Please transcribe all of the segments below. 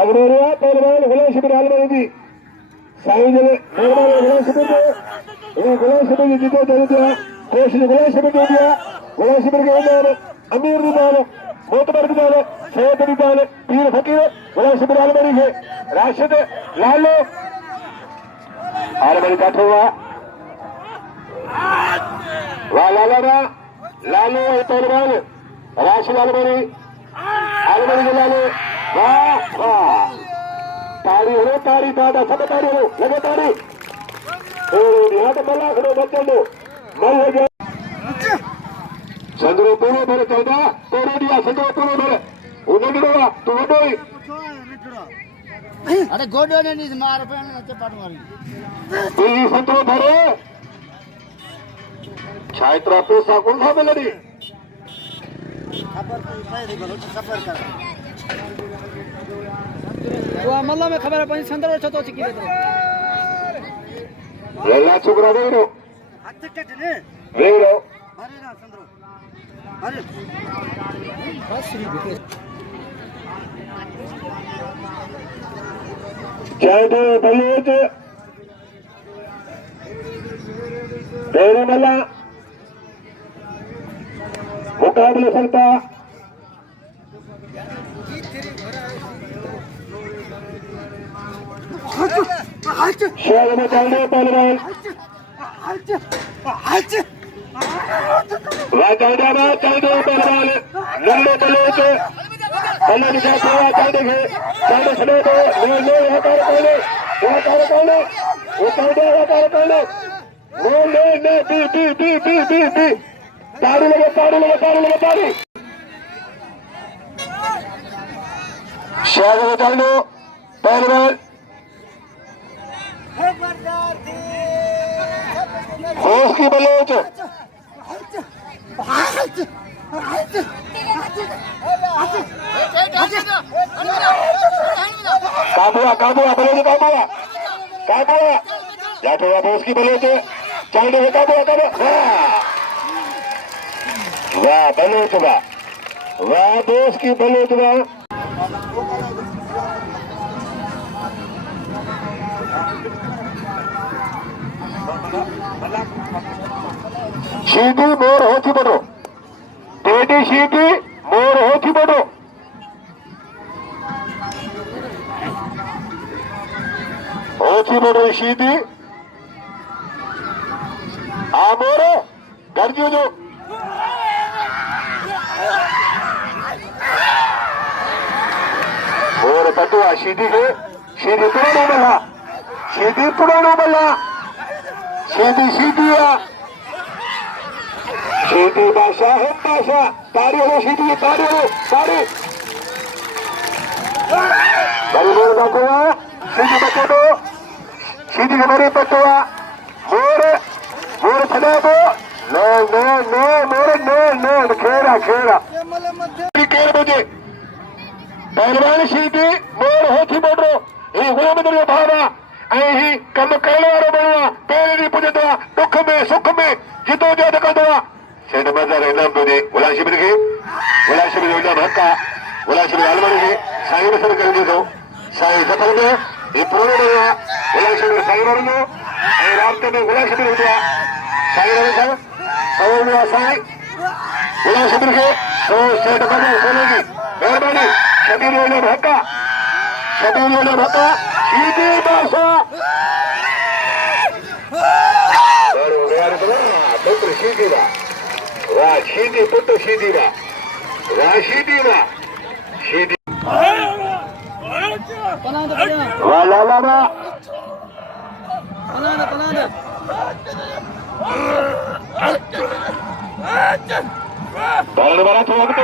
आगरेरिया पहलवान गुलाम शिबिर आलमरी साई जले गुलाम शिबिर ये गुलाम शिबिर जीतो दे दिया कोशिश गुलाम शिबिर दे दिया गुलाम शिबिर के अंदर अमीर निदान मोतबर निदान सैयद निदान पीर फकीर गुलाम शिबिर आलमरी के राशिद लालो आलमरी का हुआ वाह लालो पहलवान राशिद आलमरी के लालो वाह वाह ताड़ी हो ताड़ी दादा सब ताड़ी हो लगे ताड़ी यहाँ तो मल्ला खड़ो बच्चों दो मल हो गया चंद्रो पूरे भरे चौदा तोड़ो दिया चंद्रो पूरे भरे उन्हें गिरोगा तू वडो ही अरे गोडो ने नहीं मार पे ना चपाट मारी तुझी चंद्रो भरे छात्रा पैसा कौन था लड़ी खबर तो सही बोलो सफर कर वो मल्ला में खबर है पंच संदर छतो चिकी दे लेला चुकरा दे रो हाथ कट ने ले रो अरे ना संदरो अरे बस श्री विकेट जय दे बलूच तेरी मल्ला मुकाबले सकता शेर में चल रहे पहलवान वह चल दो पहलवान लल्लो बलोच पल्ले निकाल हुआ चल देखे चल खड़े दो ले यहाँ कार पहले वो चल दे यहाँ कार पहले वो ले बी ताड़ी लगे शेर में चल दो पहलवान होश की बलोच काबुआ बलोच काबुआ जाट हुआ होश की बलोच चल रहे काबुआ वाह बलोच वाह दोस्त की बलोच वाह शीटी मोर होती बड़ो टेडी शीटी मोर होती बड़ो शीटी आ मोर गर्जियो जो मोर पटुआ शीटी के शीटी पुरानो बल्ला शीटिया शीटी बादशाह है बादशाह तारी हो शीटी तारी बड़ी मोर बकुआ शीटी बचे दो शीटी के मेरी पटुआ मोर छड़ा दो नो मोर खेरा केर बजे पहलवान शीटी मोर होती बोलो ये गुलाम दरिया भावा ऐं कम करण वारो बणियो आहे पहिरीं ॾींहुं पुॼंदो आहे दुख में सुख में जिदोजहद कंदो आहे सेठ मज़र इनाम थो ॾे गुलाम शिबिर खे गुलाम शिबिर जो इनाम हक़ आहे गुलाम शिबिर आलमरी खे साईं रसम करे ॾिठो साईं सफ़ल में हीउ पुराणो बणियो आहे गुलाम शिबिर साईं वरंदो ऐं राब्ते में गुलाम शिबिर हूंदो आहे साईं रसम सवो आहे साईं गुलाम शिबिर खे सेठ मज़र सोने जी महिरबानी शबीर जो इनाम हक़ आहे शबीर जो इनाम हक़ आहे शीटी बादशाह पुत्र शीटी वाह शीटी पुत्र शीटी वाह शीटी वाह लाला भरण वाला थोड़ा भी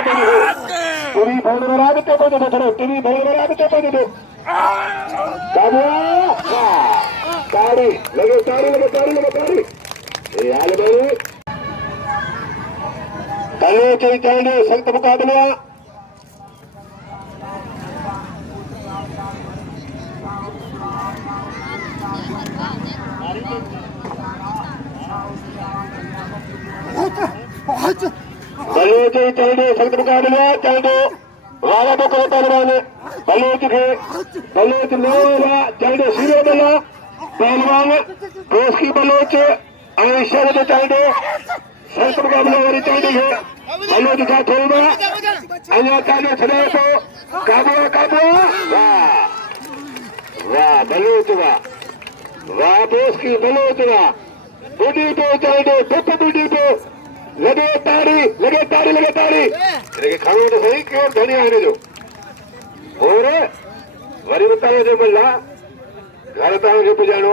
पूरी भरण वाला भी तो पहुंचे थोड़ा पूरी भरण वाला भी तो पहुंचे ताड़ी लगे ये आलमरी कलो चल संत मुकाबला कलो चल संत मुकाबला चल दो वाला तो करो पहलवान बलोच के बलोच लोला चाहिए सीरो बला पहलवान दोस्त की बलोच आयशा के चाहिए संत मुकाबले वाली चाहिए बलोच का थोड़ा अन्य चाहिए छड़े तो काबुआ वाह वाह बलोच वाह दोस्त की बलोच वाह बूढ़ी पे चाहिए टुप बूढ़ी पे लगे ताड़ी लेकिन खानों तो सही क्यों धनिया आने दो और वरी बताओ जो मिला घर ताऊ जो पुजानो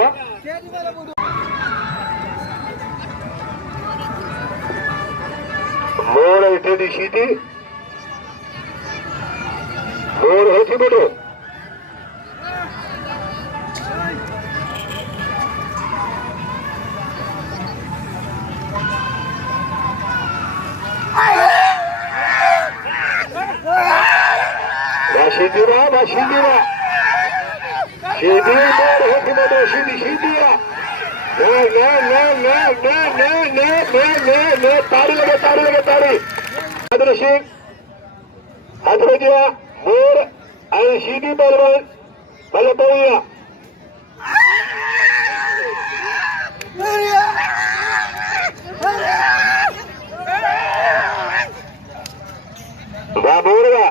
मोर इतने दिशी थी मोर होती बोलो Shidira. Shidira, Shidira. No. तारी लगे Adrashik. Adraja, Moor, and Shidi Balwan, Balatoya. Vaborga.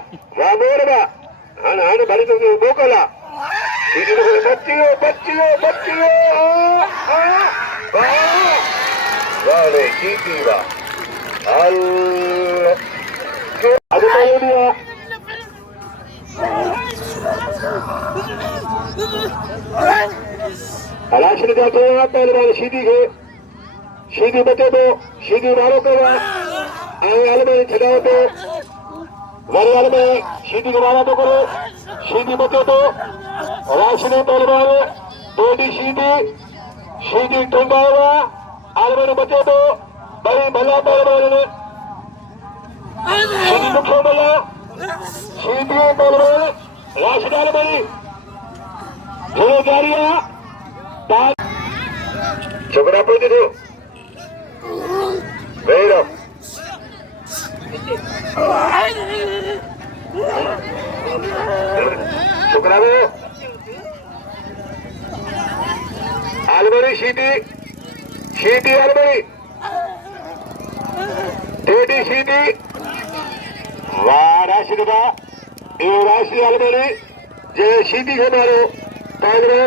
Hana bari to bokala. Bacchio. Vale, Chitiva. Alashri का तो पहलवान सीधी बचे तो सीधी मारो करो आने वाले में छड़ाओ तो वाले में सीधी मारा तो करो सीधी बचे तो राशि पहलवान तोड़ी सीधी टोंगा हुआ आलमे में बचे तो बड़ी भला पहलवान ने सीधी मुख्य भला सीधी पहलवान राशि डाल बड़ी जो जारिया छोकरा पर दो वेरो छोकरा को आलबरी सीधी आलबरी टेडी सीधी वाह राशि का ये राशि आलबरी जे सीधी के मारो